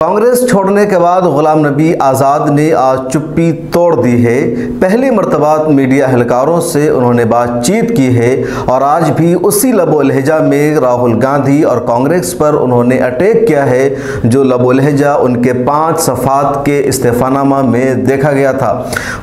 कांग्रेस छोड़ने के बाद गुलाम नबी आज़ाद ने आज चुप्पी तोड़ दी है। पहली मर्तबा मीडिया एहलकारों से उन्होंने बातचीत की है और आज भी उसी लबो लहजा में राहुल गांधी और कांग्रेस पर उन्होंने अटैक किया है जो लबो लहजा उनके 5 सफ़ात के इस्तीफ़ानामा में देखा गया था।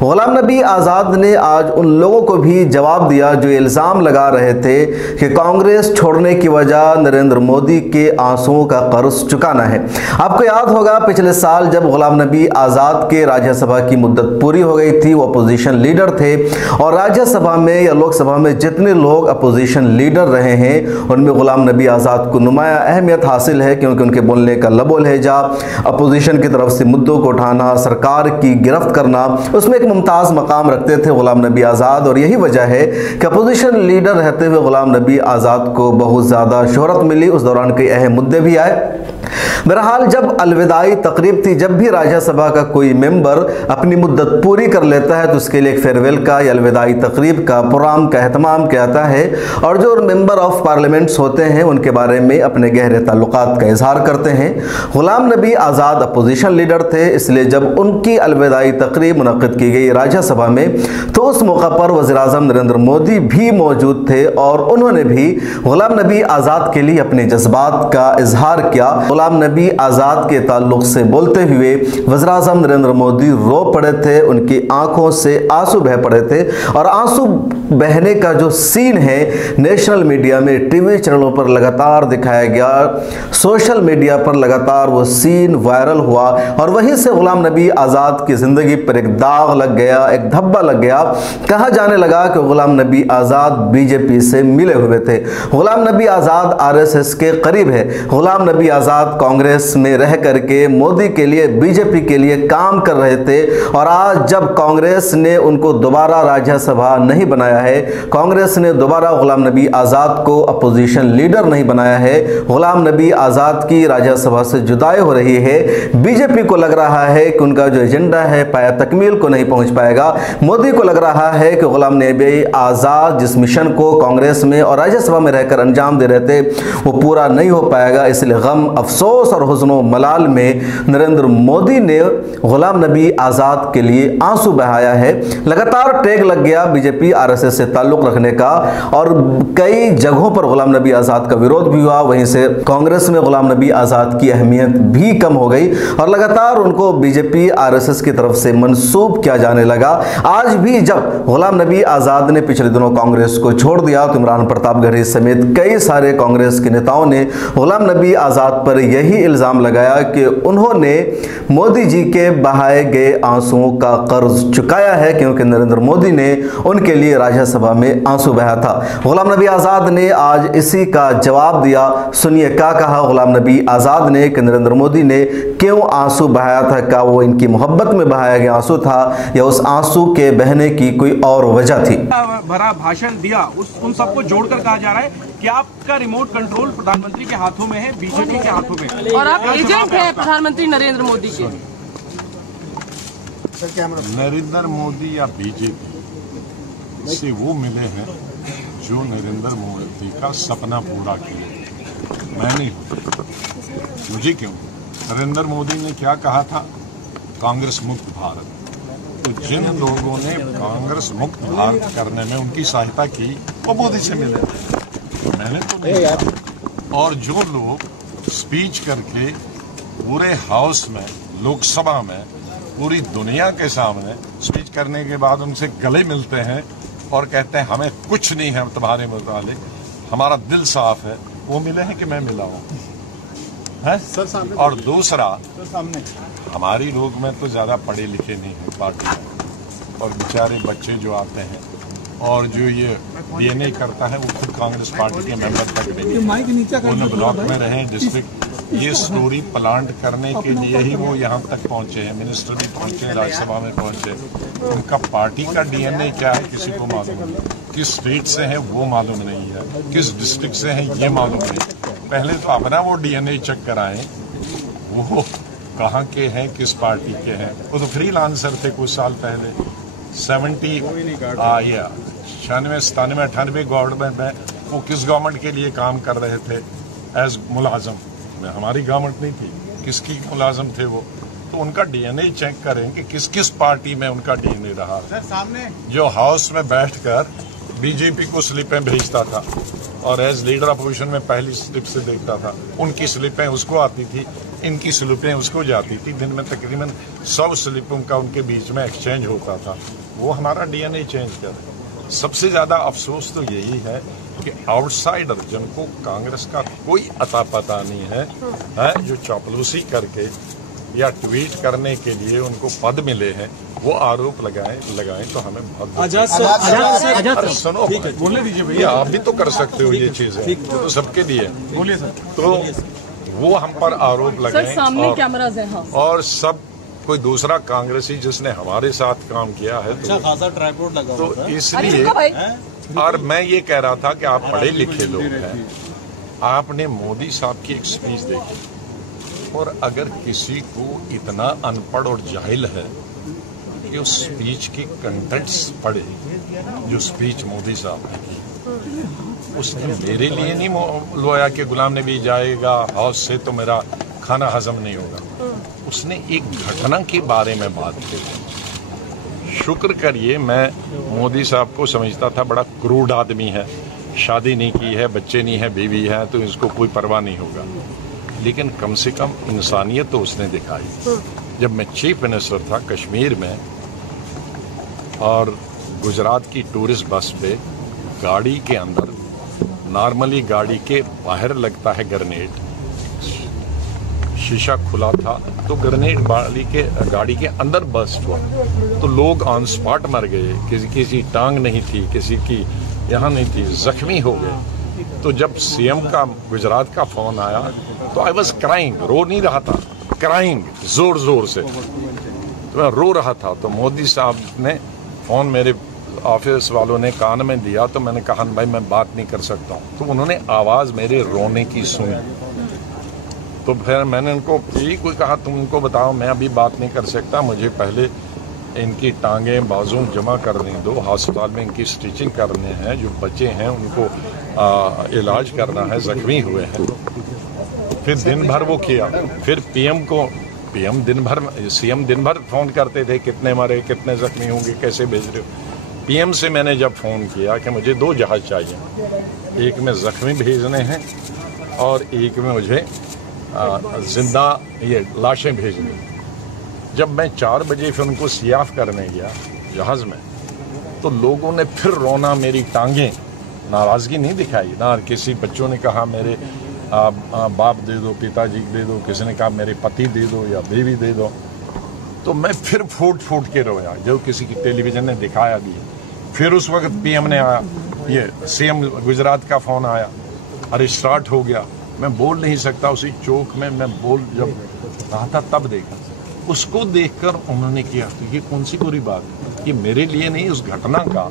गुलाम नबी आज़ाद ने आज उन लोगों को भी जवाब दिया जो इल्ज़ाम लगा रहे थे कि कांग्रेस छोड़ने की वजह नरेंद्र मोदी के आंसुओं का कर्ज चुकाना है। आपको याद होगा पिछले साल जब गुलाम नबी आज़ाद के राज्यसभा की मुद्दत पूरी हो गई थी, वो अपोजिशन लीडर थे और राज्यसभा में या लोकसभा में जितने लोग अपोजिशन लीडर रहे हैं उनमें गुलाम नबी आज़ाद को नुमाया अहमियत हासिल है क्योंकि उनके बोलने का लबो लहजा, अपोजिशन की तरफ से मुद्दों को उठाना, सरकार की गिरफ्त करना, उसमें एक मुमताज़ मकाम रखते थे गुलाम नबी आज़ाद। और यही वजह है कि अपोजिशन लीडर रहते हुए गुलाम नबी आज़ाद को बहुत ज़्यादा शोहरत मिली। उस दौरान कई अहम मुद्दे भी आए। बहरहाल जब अलविदाई तकरीब थी, जब भी राज्यसभा का कोई मेंबर अपनी मुद्दत पूरी कर लेता है तो उसके लिए एक फेयरवेल का या अलविदाई तकरीब का प्रोग्राम का एहतमाम किया जाता है और जो मेंबर ऑफ पार्लियामेंट्स होते हैं उनके बारे में अपने गहरे ताल्लुकात का इजहार करते हैं। गुलाम नबी आज़ाद अपोजिशन लीडर थे, इसलिए जब उनकी अलविदाई तकरीब मुनक्किद की गई राज्यसभा में तो उस मौका पर वज़ीर-ए-आज़म नरेंद्र मोदी भी मौजूद थे और उन्होंने भी गुलाम नबी आज़ाद के लिए अपने जज्बात का इजहार किया। गुलाम नबी आज़ाद के ताल्लुक से बोलते हुए वज़ीर-ए-आज़म नरेंद्र मोदी रो पड़े थे, उनकी आंखों से आंसू बह पड़े थे और आंसू बहने का जो सीन है नेशनल मीडिया में, टीवी चैनलों पर लगातार दिखाया गया, सोशल मीडिया पर लगातार वो सीन वायरल हुआ और वहीं से गुलाम नबी आज़ाद की ज़िंदगी पर एक दाग लग गया, एक धब्बा लग गया। कहा जाने लगा कि गुलाम नबी आज़ाद बीजेपी से मिले हुए थे, गुलाम नबी आज़ाद आरएसएस के करीब है, गुलाम नबी आज़ाद कांग्रेस में रह करके मोदी के लिए, बीजेपी के लिए काम कर रहे थे। और आज जब कांग्रेस ने उनको दोबारा राज्यसभा नहीं बनाया है, कांग्रेस ने दोबारा गुलाम नबी आज़ाद को अपोजिशन लीडर नहीं बनाया है, गुलाम नबी आज़ाद की राज्यसभा से जुदाई हो रही है, बीजेपी को लग रहा है कि उनका जो एजेंडा है पाया तकमील को नहीं पहुंच पाएगा, मोदी को लग रहा है कि गुलाम नबी आज़ाद जिस मिशन को कांग्रेस में और राज्यसभा में रहकर अंजाम दे रहे थे वो पूरा नहीं हो पाएगा। इसलिए गम, अफसोस और हुज़्न मलाल में नरेंद्र मोदी ने गुलाम नबी आज़ाद के लिए आंसू बहाया है। लगातार टैग लग गया बीजेपी आरएसएस से ताल्लुक रखने का और कई जगहों पर गुलाम नबी आज़ाद का विरोध भी हुआ, वहीं से कांग्रेस में गुलाम नबी आज़ाद की अहमियत भी कम हो गई और लगातार उनको बीजेपी आरएसएस की तरफ से मंसूब किया जाने लगा। आज भी जब गुलाम नबी आज़ाद ने पिछले दिनों कांग्रेस को छोड़ दिया तो इमरान प्रतापगढ़ी समेत कई सारे कांग्रेस के नेताओं ने गुलाम नबी आज़ाद पर यही इल्ज़ाम लगाया कि उन्होंने मोदी जी के बहाए गए आंसुओं का कर्ज चुकाया है क्योंकि नरेंद्र मोदी ने उनके लिए राज्यसभा में आंसू बहाया था। गुलाम नबी आज़ाद ने आज इसी का जवाब दिया। सुनिए क्या कहा गुलाम नबी आज़ाद ने कि नरेंद्र मोदी ने क्यों आंसू बहाया था, क्या वो इनकी मोहब्बत में बहाया गया आंसू था या उस आंसू के बहने की कोई और वजह थी। भरा भाषण दिया, उन सबको जोड़कर कहा जा रहा है कि आपका रिमोट कंट्रोल प्रधानमंत्री के हाथों में है, बीजेपी के हाथों में, और आप एजेंट हैं प्रधानमंत्री नरेंद्र मोदी के। नरेंद्र मोदी या बीजेपी से वो मिले हैं जो नरेंद्र मोदी का सपना पूरा किया। मैं नहीं हूं, मुझे क्यों? नरेंद्र मोदी ने क्या कहा था? कांग्रेस मुक्त भारत। तो जिन लोगों ने कांग्रेस मुक्त भारत करने में उनकी सहायता की वो मोदी से मिले, मैंने तो नहीं। और जो लोग स्पीच करके पूरे हाउस में, लोकसभा में, पूरी दुनिया के सामने स्पीच करने के बाद उनसे गले मिलते हैं और कहते हैं हमें कुछ नहीं है तुम्हारे मुताबिक, हमारा दिल साफ है, वो मिले हैं कि मैं मिला हूं है? और दूसरा, हमारी लोग में तो ज्यादा पढ़े लिखे नहीं है पार्टी में, और बेचारे बच्चे जो आते हैं और जो ये डीएनए करता है वो खुद कांग्रेस पार्टी के मेंबर तक नहीं, उन ब्लॉक में रहे, डिस्ट्रिक्ट, ये स्टोरी प्लांट करने के लिए ही वो यहाँ तक पहुंचे हैं, मिनिस्टर भी पहुंचे, राज्यसभा में पहुंचे। उनका पार्टी का डीएनए क्या है किसी को मालूम नहीं, किस स्टेट से है वो मालूम नहीं है, किस डिस्ट्रिक्ट से है ये मालूम नहीं। पहले तो अपना वो डीएनए चेक कराएं, वो कहाँ के हैं, किस पार्टी के हैं। वो तो फ्रीलांसर थे कुछ साल पहले, 96, 98 गवर्नमेंट में वो किस गवर्नमेंट के लिए काम कर रहे थे एज मुलाजम, हमारी गवर्नमेंट नहीं थी। किसकी मुलाजिम थे वो, तो उनका डीएनए चेक करें कि किस किस पार्टी में उनका डीएनए रहा। सर सामने जो हाउस में बैठकर बीजेपी को स्लिपें भेजता था और एज लीडर अपोजिशन में पहली स्लिप से देखता था, उनकी स्लिपें उसको आती थी, इनकी स्लिपें उसको जाती थी। दिन में तकरीबन 100 स्लिपों का उनके बीच में एक्सचेंज होता था। वो हमारा डीएनए चेंज कर। सबसे ज्यादा अफसोस तो यही है कि आउटसाइडर जिनको कांग्रेस का कोई अता पता नहीं है, जो चापलूसी करके या ट्वीट करने के लिए उनको पद मिले हैं, वो आरोप लगाएं तो हमें बहुत आजाद सुनो, बोलने दीजिए भैया, आप भी तो कर सकते हो ये चीजें, तो सबके लिए बोलिए सर। तो वो हम पर आरोप लगाएं सामने कैमरास हैं। हाँ। और सब कोई दूसरा कांग्रेसी जिसने हमारे साथ काम किया है तो खासा ट्राइपॉड लगा, तो इसलिए। और मैं ये कह रहा था कि आप पढ़े लिखे लोग हैं, आपने मोदी साहब की एक स्पीच देखी, और अगर किसी को इतना अनपढ़ और जाहिल है कि उस स्पीच की कंटेंट्स पढ़े, जो स्पीच मोदी साहब ने की, उसने मेरे लिए नहीं लोया कि गुलाम नबी जाएगा हाउस से तो मेरा खाना हजम नहीं होगा। उसने एक घटना के बारे में बात की। शुक्र करिए, मैं मोदी साहब को समझता था बड़ा क्रूड आदमी है, शादी नहीं की है, बच्चे नहीं है, बीवी है, तो इसको कोई परवाह नहीं होगा। लेकिन कम से कम इंसानियत तो उसने दिखाई। जब मैं चीफ मिनिस्टर था कश्मीर में, और गुजरात की टूरिस्ट बस पे गाड़ी के अंदर, नॉर्मली गाड़ी के बाहर लगता है ग्रेनेड, शीशा खुला था तो ग्रेनेड गाड़ी के अंदर बस्ट हुआ, तो लोग ऑन स्पॉट मर गए, किसी टांग नहीं थी, किसी की यहाँ नहीं थी, जख्मी हो गए। तो जब सीएम का गुजरात का फोन आया तो आई वॉज क्राइंग, रो नहीं रहा था, क्राइंग जोर जोर से, तो मैं रो रहा था। तो मोदी साहब ने फोन मेरे ऑफिस वालों ने कान में दिया, तो मैंने कहा भाई मैं बात नहीं कर सकता हूँ। तो उन्होंने आवाज मेरे रोने की सुनी, तो फिर मैंने उनको यही कोई कहा, तुम उनको बताओ मैं अभी बात नहीं कर सकता, मुझे पहले इनकी टांगें बाजू जमा करने दो, अस्पताल में इनकी स्टिचिंग करने हैं, जो बच्चे हैं उनको इलाज करना है, जख्मी हुए हैं। फिर दिन भर वो किया, फिर सीएम दिन भर फोन करते थे, कितने मरे, कितने जख्मी होंगे, कैसे भेज रहे हो। पीएम से मैंने जब फोन किया कि मुझे 2 जहाज चाहिए, एक में जख्मी भेजने हैं और एक में मुझे जिंदा ये लाशें भेजनी। जब मैं 4 बजे फिर उनको सियाफ करने गया जहाज में, तो लोगों ने फिर रोना, मेरी टांगें, नाराजगी नहीं दिखाई ना। किसी बच्चों ने कहा मेरे बाप दे दो, पिताजी दे दो, किसी ने कहा मेरे पति दे दो या बीवी दे दो। तो मैं फिर फूट के रोया, जो किसी की टेलीविजन ने दिखाया भी। फिर उस वक्त पीएम ने आया, ये सीएम गुजरात का फोन आया, अरे स्टार्ट हो गया। मैं बोल नहीं सकता, उसी चौक में मैं जब रहा था तब देखा, उसको देखकर उन्होंने किया तो ये कौन सी बुरी बात, ये मेरे लिए नहीं, उस घटना का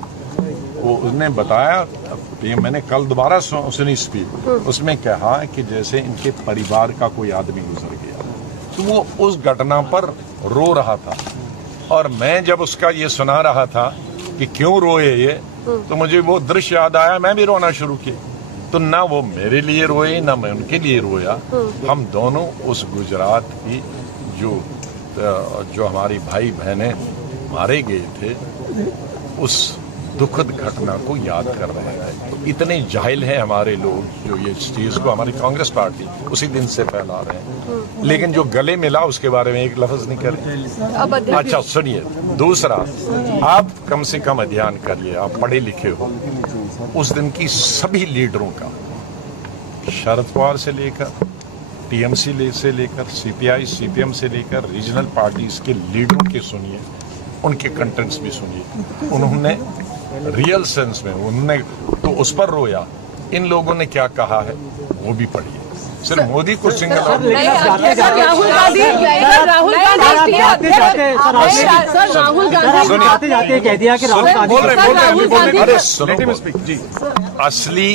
वो उसने बताया। मैंने कल दोबारा सुनी स्पीच, उसमें कहा कि जैसे इनके परिवार का कोई आदमी गुजर गया, तो वो उस घटना पर रो रहा था। और मैं जब उसका ये सुना रहा था कि क्यों रोए ये, तो मुझे वो दृश्य याद आया, मैं भी रोना शुरू किया। तो ना वो मेरे लिए रोए ना मैं उनके लिए रोया, हम दोनों उस गुजरात की जो हमारी भाई बहनें मारे गए थे, उस दुखद घटना को याद कर रहे हैं। तो इतने जाहिल हैं हमारे लोग जो ये चीज को, हमारी कांग्रेस पार्टी उसी दिन से फैला रहे हैं, लेकिन जो गले मिला उसके बारे में एक लफ्ज नहीं करें। अच्छा सुनिए, दूसरा, आप कम से कम अध्ययन करिए, आप पढ़े लिखे हो, उस दिन की सभी लीडरों का, शरद पवार से लेकर टीएमसी से लेकर सीपीआई सीपीएम से लेकर रीजनल पार्टीज के लीडरों के सुनिए, उनके कंटेंट्स भी सुनिए। उन्होंने रियल सेंस में उन्होंने तो उस पर रोया, इन लोगों ने क्या कहा है वो भी पढ़िए। सिर्फ मोदी को सिंगल राहुल गांधी कह दिया कि अरे सुनो जी, असली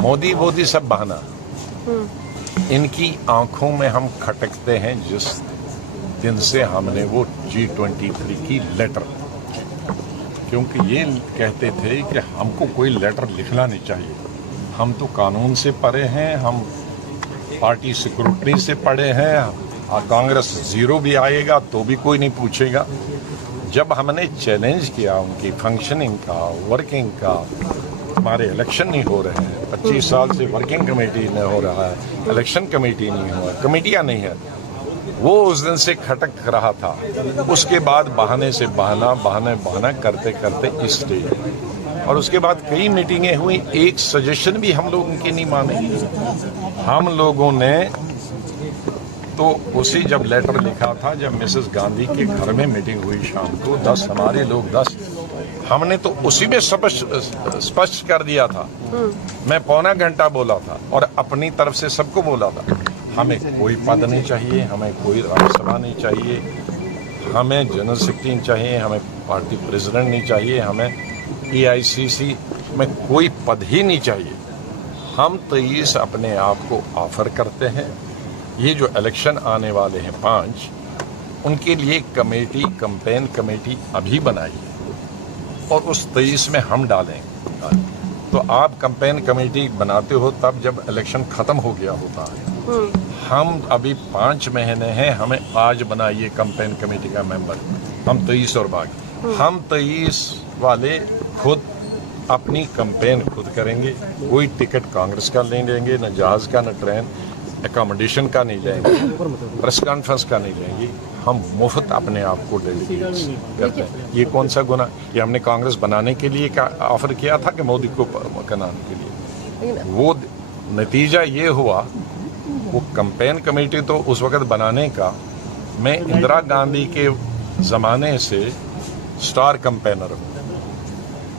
मोदी सब बहाना। इनकी आंखों में हम खटकते हैं जिस दिन से हमने वो G23 की लेटर, क्योंकि ये कहते थे कि हमको कोई लेटर लिखना नहीं चाहिए, हम तो कानून से परे हैं, हम पार्टी सिक्योरिटी से पड़े हैं, कांग्रेस जीरो भी आएगा तो भी कोई नहीं पूछेगा। जब हमने चैलेंज किया उनकी फंक्शनिंग का, वर्किंग का, हमारे इलेक्शन नहीं हो रहे हैं, 25 साल से वर्किंग कमेटी नहीं हो रहा है, इलेक्शन कमेटी नहीं हुआ, कमेटियां नहीं है, वो उस दिन से खटक रहा था। उसके बाद बहाने से बहाना करते करते इस स्टेज, और उसके बाद कई मीटिंगें हुई, एक सजेशन भी हम लोग उनकी नहीं माने। हम लोगों ने तो उसी जब लेटर लिखा था, जब मिसेस गांधी के घर में मीटिंग हुई शाम को, 10 हमारे लोग 10, हमने तो उसी में स्पष्ट कर दिया था। मैं पौना घंटा बोला था और अपनी तरफ से सबको बोला था, हमें कोई पद नहीं चाहिए, हमें कोई राज्यसभा नहीं चाहिए, हमें जनरल सेक्रेटरी नहीं चाहिए, हमें पार्टी प्रेसिडेंट नहीं चाहिए, हमें AICC में कोई पद ही नहीं चाहिए। हम 23 अपने आप को ऑफर करते हैं। ये जो इलेक्शन आने वाले हैं 5, उनके लिए कमेटी, कैंपेन कमेटी अभी बनाई है और उस 23 में हम डालेंगे। तो आप कैंपेन कमेटी बनाते हो तब जब इलेक्शन खत्म हो गया होता है। हम अभी 5 महीने हैं, हमें आज बनाइए कैंपेन कमेटी का मेंबर, हम 23 और बाकी, हम 23 वाले खुद अपनी कैंपेन खुद करेंगे। कोई टिकट कांग्रेस का नहीं लेंगे, न जहाज का, न ट्रेन एकोमोडेशन का नहीं लेंगे, प्रेस कॉन्फ्रेंस का नहीं लेंगे, हम मुफ्त अपने आप को डेलीगेट करते हैं। ये कौन सा गुना? ये हमने कांग्रेस बनाने के लिए ऑफर किया था कि मोदी को बनाने के लिए? वो नतीजा ये हुआ, वो कैंपेन कमेटी तो उस वक्त बनाने का, मैं इंदिरा गांधी के जमाने से स्टार कैंपेनर हूँ,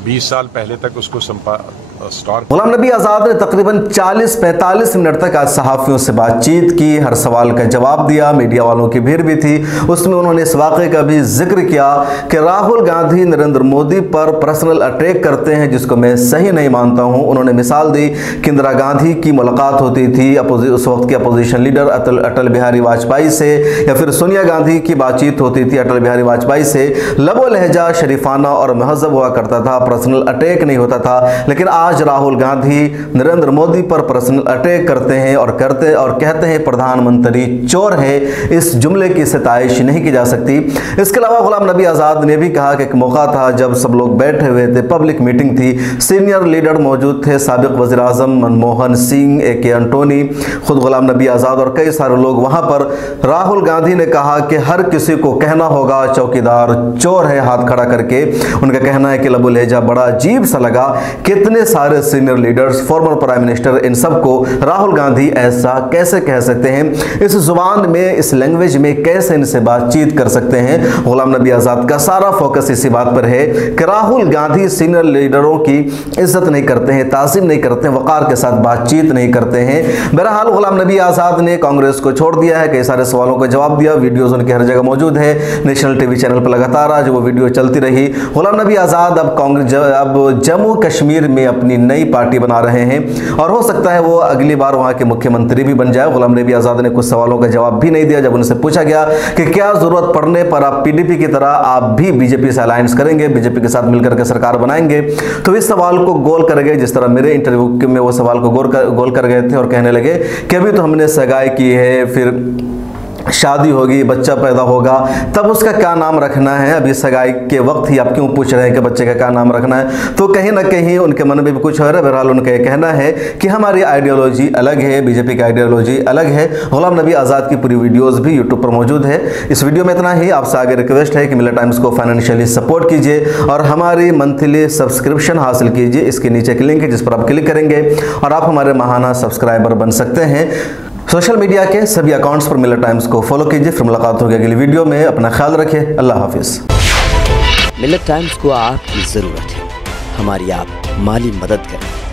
20 साल पहले तक उसको स्टार। गुलाम नबी आज़ाद ने तकरीबन 40-45 मिनट तक आज सहाफ़ियों से बातचीत की, हर सवाल का जवाब दिया, मीडिया वालों की भीड़ भी थी। उसमें उन्होंने इस वाक़े का भी जिक्र किया कि राहुल गांधी नरेंद्र मोदी पर पर्सनल अटैक करते हैं, जिसको मैं सही नहीं मानता हूं। उन्होंने मिसाल दी कि इंदिरा गांधी की मुलाकात होती थी उस वक्त के अपोजिशन लीडर अटल बिहारी वाजपेयी से, या फिर सोनिया गांधी की बातचीत होती थी अटल बिहारी वाजपेयी से, लबो लहजा शरीफाना और महज़ब हुआ करता था, पर्सनल अटैक नहीं होता था। लेकिन आज राहुल गांधी नरेंद्र मोदी पर पर्सनल अटैक करते हैं और कहते हैं प्रधानमंत्री चोर है। इस जुमले की सताइश नहीं की जा सकती। इसके अलावा गुलाम नबी आज़ाद ने भी कहा कि एक मौका था जब सब लोग बैठे हुए थे, पब्लिक मीटिंग थी, सीनियर लीडर मौजूद थे, साबिक वज़ीर आज़म मनमोहन सिंह, AK एंटोनी, खुद गुलाम नबी आज़ाद और कई सारे लोग वहां पर। राहुल गांधी ने कहा कि हर किसी को कहना होगा चौकीदार चोर है, हाथ खड़ा करके। उनका कहना है कि लबो लहजा बड़ा अजीब सा लगा, कितने सारे senior leaders, former prime minister, इन सबको राहुल गांधी ऐसा कैसे कह सकते हैं? इस जुबान में, इस लैंग्वेज में कैसे इनसे बातचीत कर सकते हैं? गुलाम नबी आज़ाद का सारा फोकस इसी बात पर है कि राहुल गांधी सीनियर लीडरों की इज्जत नहीं करते हैं, ताज़ीम नहीं करते हैं, वक़ार के साथ बातचीत नहीं करते हैं। बहरहाल गुलाम नबी आज़ाद ने कांग्रेस को छोड़ दिया है, कई सारे सवालों का जवाब दिया, वीडियोज़ उनकी हर जगह मौजूद है, नेशनल TV चैनल पर लगातार आज वो वीडियो चलती रही। गुलाम नबी आज़ाद अब जम्मू कश्मीर में अपनी नई पार्टी बना रहे हैं और हो सकता है वो अगली बार वहां के मुख्यमंत्री भी बन जाए। गुलाम नबी आज़ाद ने कुछ सवालों का जवाब भी नहीं दिया जब उनसे पूछा गया कि क्या जरूरत पड़ने पर आप PDP की तरह आप भी बीजेपी से अलायंस करेंगे, बीजेपी के साथ मिलकर के सरकार बनाएंगे? तो इस सवाल को गोल कर गए, जिस तरह मेरे इंटरव्यू में वो सवाल को गोल कर गए थे और कहने लगे कि अभी तो हमने सगाई की है, फिर शादी होगी, बच्चा पैदा होगा, तब उसका क्या नाम रखना है? अभी सगाई के वक्त ही आप क्यों पूछ रहे हैं कि बच्चे का क्या नाम रखना है? तो कहीं ना कहीं उनके मन में भी कुछ हो रहा है। बहरहाल उनका ये कहना है कि हमारी आइडियोलॉजी अलग है, बीजेपी की आइडियोलॉजी अलग है। गुलाम नबी आज़ाद की पूरी वीडियोज़ भी यूट्यूब पर मौजूद है। इस वीडियो में इतना ही। आपसे आगे रिक्वेस्ट है कि मिलर टाइम्स को फाइनेंशियली सपोर्ट कीजिए और हमारी मंथली सब्सक्रिप्शन हासिल कीजिए। इसके नीचे एक लिंक है जिस पर आप क्लिक करेंगे और आप हमारे माहाना सब्सक्राइबर बन सकते हैं। सोशल मीडिया के सभी अकाउंट्स पर मिलर टाइम्स को फॉलो कीजिए। फिर मुलाकात होगी अगली वीडियो में। अपना ख्याल रखिए। अल्लाह हाफिज़। मिलर टाइम्स को आपकी ज़रूरत है, हमारी आप माली मदद करें।